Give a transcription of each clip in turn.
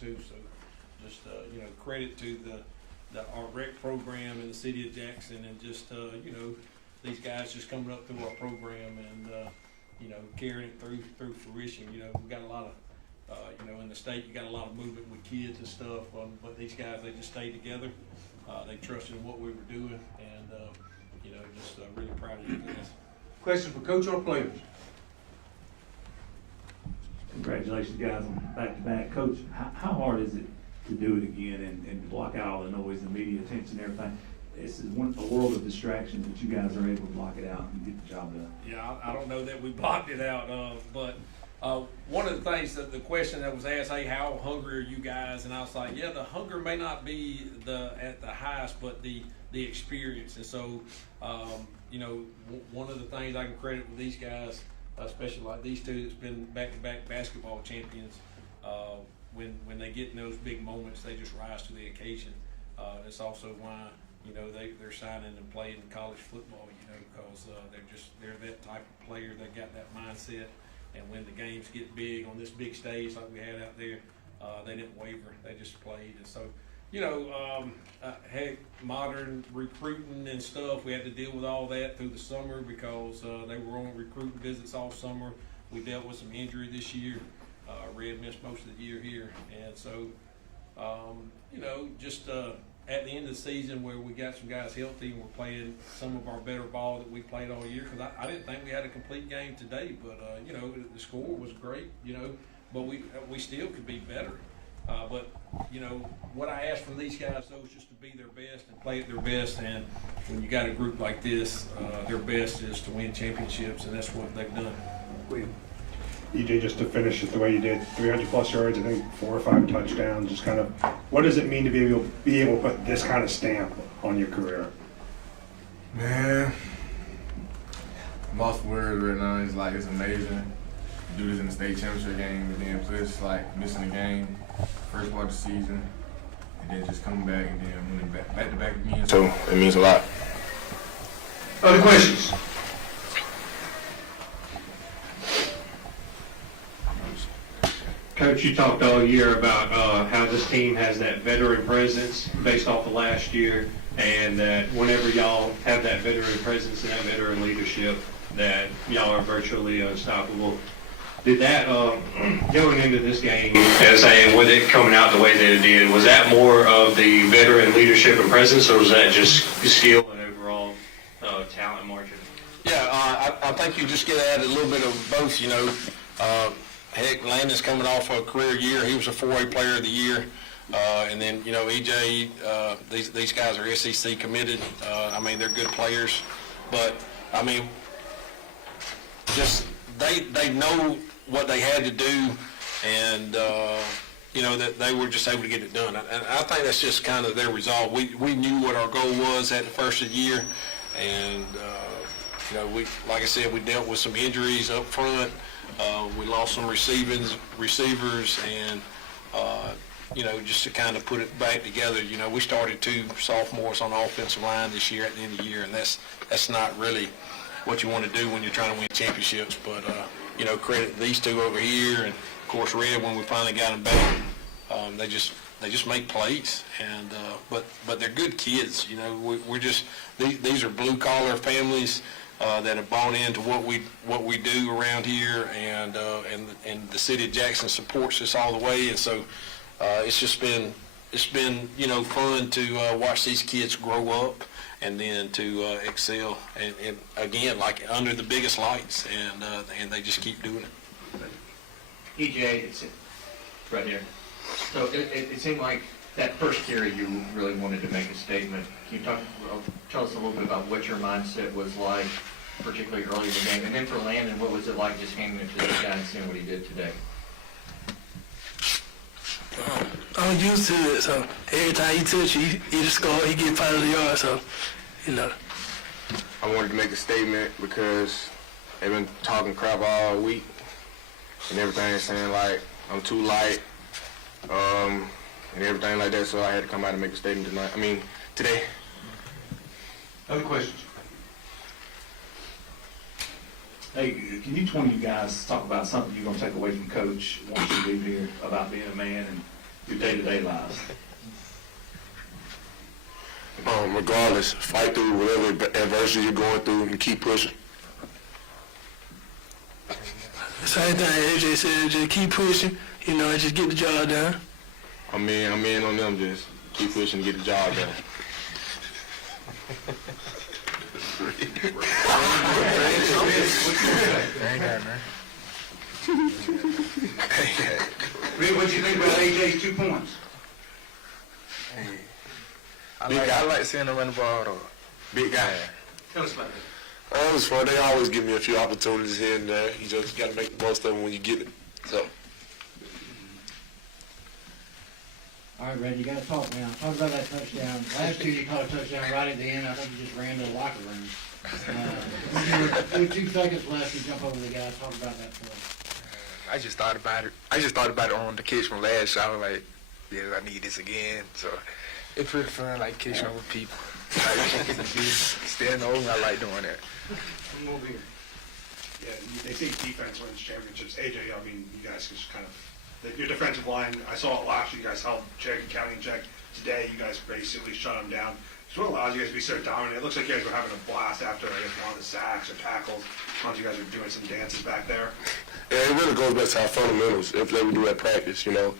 too. So just, you know, credit to our rec program in the city of Jackson, and just, you know, these guys just coming up through our program and, you know, carrying it through fruition. You know, we got a lot of, you know, in the state, you got a lot of movement with kids and stuff, but these guys, they just stayed together. They trusted in what we were doing, and, you know, just really proud of you guys. Question for coach or players? Congratulations, guys, on back-to-back. Coach, how hard is it to do it again and block out all the noise and media attention and everything? This is a world of distractions, but you guys are able to block it out and get the job done. Yeah, I don't know that we blocked it out, but one of the things that the question that was asked, hey, how hungry are you guys? And I was like, yeah, the hunger may not be at the highest, but the experience. And so, you know, one of the things I can credit with these guys, especially like these two that's been back-to-back basketball champions, when they get in those big moments, they just rise to the occasion. It's also why, you know, they're signing and playing college football, you know, because they're that type of player. They got that mindset, and when the games get big on this big stage like we had out there, they didn't waver. They just played. And so, you know, heck, modern recruiting and stuff, we had to deal with all that through the summer because they were on recruiting visits all summer. We dealt with some injury this year. Red missed most of the year here. And so, you know, just at the end of the season where we got some guys healthy and we're playing some of our better ball that we played all year, because I didn't think we had a complete game today, but, you know, the score was great, you know, but we still could be better. But, you know, what I ask from these guys, though, is just to be their best and play at their best. And when you got a group like this, their best is to win championships, and that's what they've done. EJ, just to finish it the way you did, 300-plus yards, I think 4 or 5 touchdowns. Just kind of, what does it mean to be able to put this kind of stamp on your career? Man, I'm lost for words right now. It's like, it's amazing. Do this in the state championship game, and then plus like missing the game, first part of the season, and then just coming back and then winning back to back again. So it means a lot. Other questions? Coach, you talked all year about how this team has that veteran presence based off of last year, and that whenever y'all have that veteran presence and that veteran leadership, that y'all are virtually unstoppable. Did that, going into this game, and with it coming out the way that it did, was that more of the veteran leadership and presence, or was that just skill and overall talent margin? Yeah, I think you just get at a little bit of both, you know. Heck, Landon's coming off a career year. He was a 4A player of the year. And then, you know, EJ, these guys are SEC committed. I mean, they're good players. But, I mean, just they know what they had to do, and, you know, that they were just able to get it done. And I think that's just kind of their resolve. We knew what our goal was at the first of the year. And, you know, like I said, we dealt with some injuries up front. We lost some receivers, and, you know, just to kind of put it back together, you know, we started 2 sophomores on the offensive line this year at the end of the year, and that's not really what you want to do when you're trying to win championships. But, you know, credit these 2 over here, and, of course, Red, when we finally got them back, they just make plays, and but they're good kids. You know, we're just these are blue collar families that have bought into what we do around here, and the city of Jackson supports us all the way, and so it's been you know, fun to watch these kids grow up and then to excel, and again, like under the biggest lights, and they just keep doing it. EJ, it's right here. So it seemed like that first carry you really wanted to make a statement. Can you tell us a little bit about what your mindset was like, particularly early in the game? And then for Landon, what was it like just hanging into this guy and seeing what he did today? I'm used to it, so every time he touch you, he just score, he get part of the yard, so, you know. I wanted to make a statement because they've been talking crap all week and everything, saying like I'm too light, and everything like that. So I had to come out and make a statement today. Other questions? Hey, can you guys talk about something you're going to take away from Coach once you leave here about being a man and your day-to-day lives? Regardless, fight through whatever adversity you're going through and keep pushing. Same thing AJ said, just keep pushing, you know, and just get the job done. I'm in on them, just keep pushing and get the job done. Rick, what'd you think about AJ's 2 points? I like seeing him run the ball, though. Big guy. Tell us about it. It was fun. They always give me a few opportunities here and there. You just got to make the most of them when you get it. So. All right, Reggie, you got to talk now. Talk about that touchdown. Last year you caught a touchdown right at the end. I think you just ran to the locker room. With 2 seconds left, you jump over the guy. Talk about that play. I just thought about it on the catch from last shot. I was like, yeah, I need this again. So it's pretty fun, like catching over people. Like, standing over, I like doing that. Come over here. Yeah, they say defense wins championships. AJ, I mean, you guys just kind of, your defensive line, I saw it last year, you guys held check, counting check. Today, you guys basically shut them down. So what allows you guys to be so dominant? It looks like you guys were having a blast after, I guess, one of the sacks or tackles. As you guys are doing some dances back there. Yeah, it really goes back to our fundamentals, if they would do at practice, you know.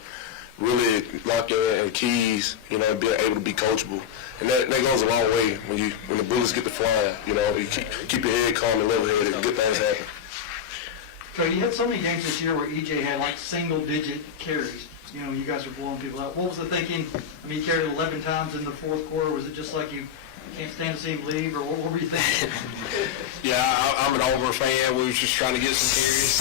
Really lock in keys, you know, being able to be coachable. And that goes a long way when the bullets get to flying, you know, you keep your head calm and level-headed and good things happen. So you had so many games this year where EJ had like single-digit carries. You know, you guys are blowing people out. What was the thinking? I mean, he carried it 11 times in the fourth quarter. Was it just like you can't stand to see him leave, or what were you thinking? Yeah, I'm an Auburn fan. We was just trying to get some carries.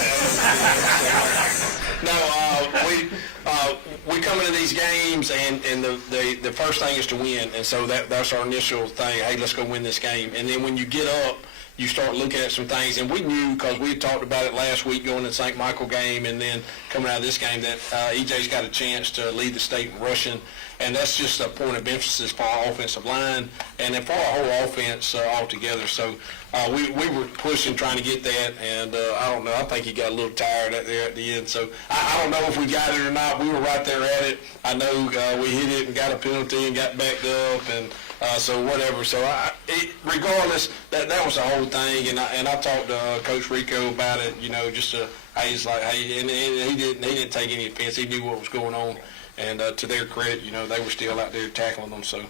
We come into these games, and the first thing is to win, and so that's our initial thing. Hey, let's go win this game. And then when you get up, you start looking at some things, and we knew because we had talked about it last week going to the St. Michael game, and then coming out of this game that EJ's got a chance to lead the state in rushing, and that's just a point of emphasis for our offensive line and then for our whole offense altogether. So we were pushing, trying to get that, and I don't know. I think he got a little tired there at the end. So I don't know if we got it or not. We were right there at it. I know we hit it and got a penalty and got backed up, and so whatever. So regardless, that was the whole thing. And I talked to Coach Rico about it. You know, just he's like, hey, and he didn't take any offense. He knew what was going on. And to their credit, you know, they were still out there tackling them. So,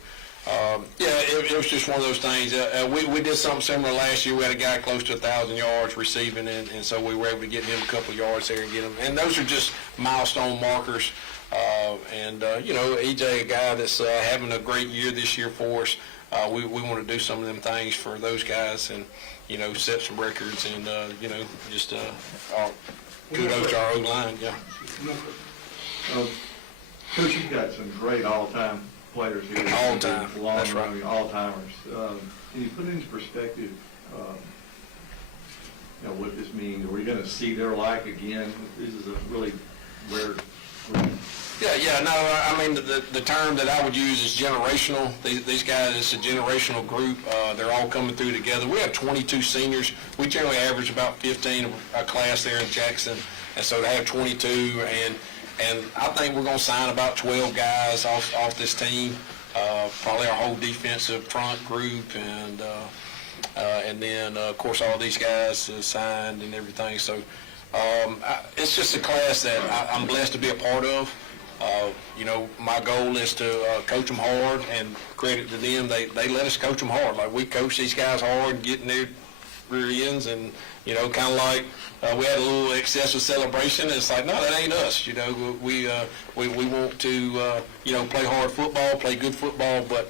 it was just one of those things. We did something similar last year. We had a guy close to 1,000 yards receiving, and so we were able to get him a couple of yards there and get him. And those are just milestone markers. You know, EJ, a guy that's having a great year this year for us. We want to do some of them things for those guys and, you know, set some records and, you know, just kudos to our O-line, yeah. Coach, you've got some great all-time players here. All-time, that's right. All-timers. Can you put into perspective, you know, what this means? Are we going to see their like again? This is a really rare group. Yeah, no, I mean, the term that I would use is generational. These guys, it's a generational group. They're all coming through together. We have 22 seniors. We generally average about 15 a class there in Jackson, and so to have 22, and I think we're going to sign about 12 guys off this team, probably our whole defensive front group, and then, of course, all these guys signed and everything. So it's just a class that I'm blessed to be a part of. You know, my goal is to coach them hard, and credit to them, they let us coach them hard. Like, we coach these guys hard, getting their rear ends, and, you know, kind of like we had a little excessive celebration. It's like, no, that ain't us. You know, we want to, you know, play hard football, play good football. But,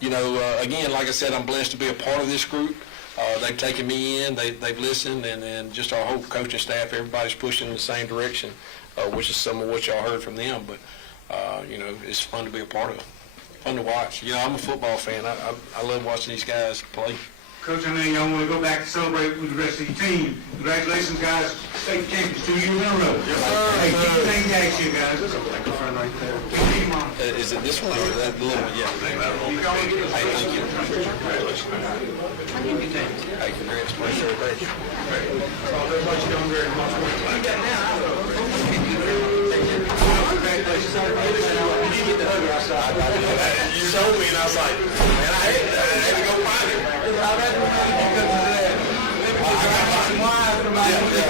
you know, again, like I said, I'm blessed to be a part of this group. They've taken me in, they've listened, and just our whole coaching staff, everybody's pushing in the same direction, which is some of what y'all heard from them. But, you know, it's fun to be a part of, fun to watch. You know, I'm a football fan. I love watching these guys play. Coach, I know y'all want to go back to celebrate with the rest of your team. Congratulations, guys. State champions 2 years in a row. Yes, sir. Hey, keep the things action, guys. Is it this one or that little one? Yeah. Hey, thank you. Hey, congrats. Congratulations. You showed me, and I was like, man, I had to go find him. I got some wine for my